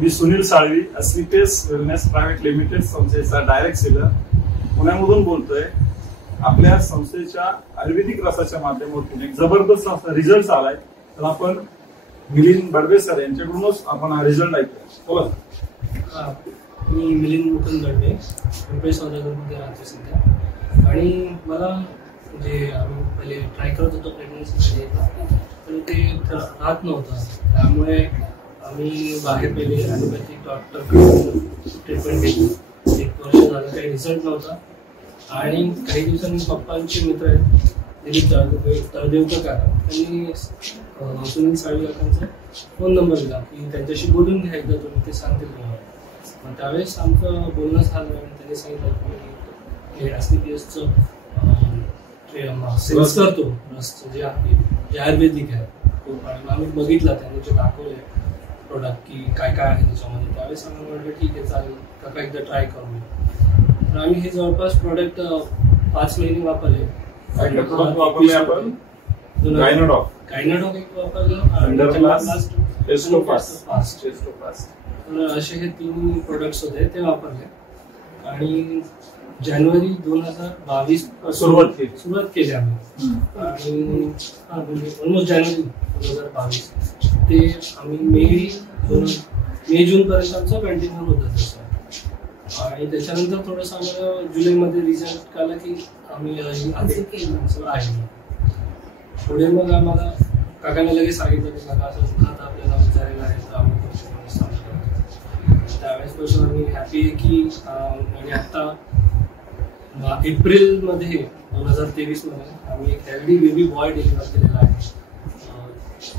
मी Sunil Salvi, Asmites wellness private limited संस्थेचा direct seller पुण्यामधून बोलतोय. आपल्या संस्थेच्या आयुर्वेदिक रसाच्या माध्यमातून एक जबरदस्त असा रिझल्ट आलाय. तर आपण मिलिंद बडवे सर यांच्याकडूनच आपण हा रिझल्ट ऐकूया. बोला. मी मिलिंद मुकुंद बडवे, मुंबई सौदागरमध्ये राहतो सध्या. आणि मला म्हणजे आम्ही पहिले ट्राय करत होतो प्रेग्नन्सीमध्ये, पण ते राहत नव्हतं. त्यामुळे आम्ही बाहेर पहिले ॲलोपॅथिक डॉक्टरकडून ट्रीटमेंट घेतली. 1 वर्ष झालं, काही रिझल्ट नव्हता. आणि काही दिवसांनी पप्पांचे मित्र आहेत दिलीप तळदेवकर, त्यांनी सुनील साळवी काकांचा फोन नंबर दिला की त्यांच्याशी बोलून घ्या एकदा, तुम्ही ते सांगतील तुम्हाला. मग त्यावेळेस आमचं बोलणं झालं आणि त्यांनी सांगितलं की हे STPSचं सेल्स करतो, रसचं जे आयुर्वेदिक आहे. आणि आम्ही बघितला, त्यांनी जे दाखवले प्रोडक्ट की काय काय आहे त्याच्यामध्ये. त्यावेळेस आम्ही म्हटलं ठीक आहे, चालेल काका एकदा ट्राय करूया. तर आम्ही हे जवळपास प्रोडक्ट 5 महिने वापरले. गायनाडॉग एक वापरलं, असे हे 3 प्रोडक्ट्स होते ते वापरले. आणि जानेवारी 2022 सुरुवात केली आम्ही. आणि म्हणजे ऑलमोस्ट जानेवारी 2022 ते आम्ही मे जून पर्यंत आमचं कंटिन्यू होतं तसं. आणि त्याच्यानंतर थोडंसं आम्हाला जुलैमध्ये रिझल्ट कळला की आम्ही आहे. पुढे मग आम्हाला काकांना लगेच सांगितलं की काका असं आता आपल्याला विचारायला आहे, तर आम्ही त्यावेळेसपासून आम्ही हॅपी आहे की. आणि आता एप्रिलमध्ये 2023 मध्ये आम्ही एक हेल्दी बेबी बॉय डिलिव्हर केलेला आहे.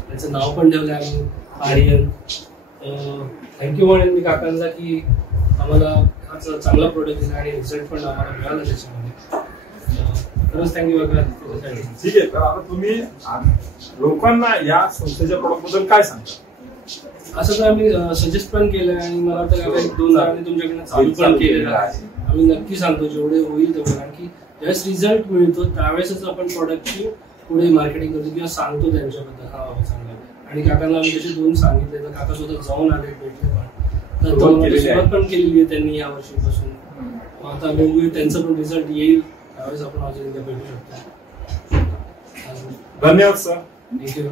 त्याचं नाव पण ठेवलं आहे आम्ही आर्यन. थँक्यू म्हणेन मी काकांचा की आम्हाला हा चांगला प्रोडक्ट दिला आणि रिझल्ट पण आम्हाला मिळाला त्याच्यामध्ये. खरंच थँक्यू काका त्याच्यासाठी. ठीक आहे, तर आता तुम्ही लोकांना या संस्थेच्या प्रोडक्ट बद्दल काय सांगता? असं तर आम्ही सजेस्ट पण केलं आणि मला वाटतं काका 1-2 जणांनी तुमच्याकडनं चालू पण केलेलं आहे. आम्ही नक्की सांगतो जेवढे होईल तेवढे, कारण की ज्यावेळेस रिझल्ट मिळतो त्यावेळेसच आपण प्रोडक्टची पुढे मार्केटिंग करतो किंवा सांगतो त्यांच्याबद्दल हा बाबा चांगला. आणि काकांना आम्ही त्याचे 2 सांगितले, तर काका स्वतः जाऊन आले, भेटले पण. तर सुरुवात पण केलेली आहे त्यांनी या वर्षीपासून. आता बघूया त्यांचा पण रिझल्ट येईल, त्यावेळेस आपण अजून भेटू शकतो. धन्यवाद सर. थँक्यू.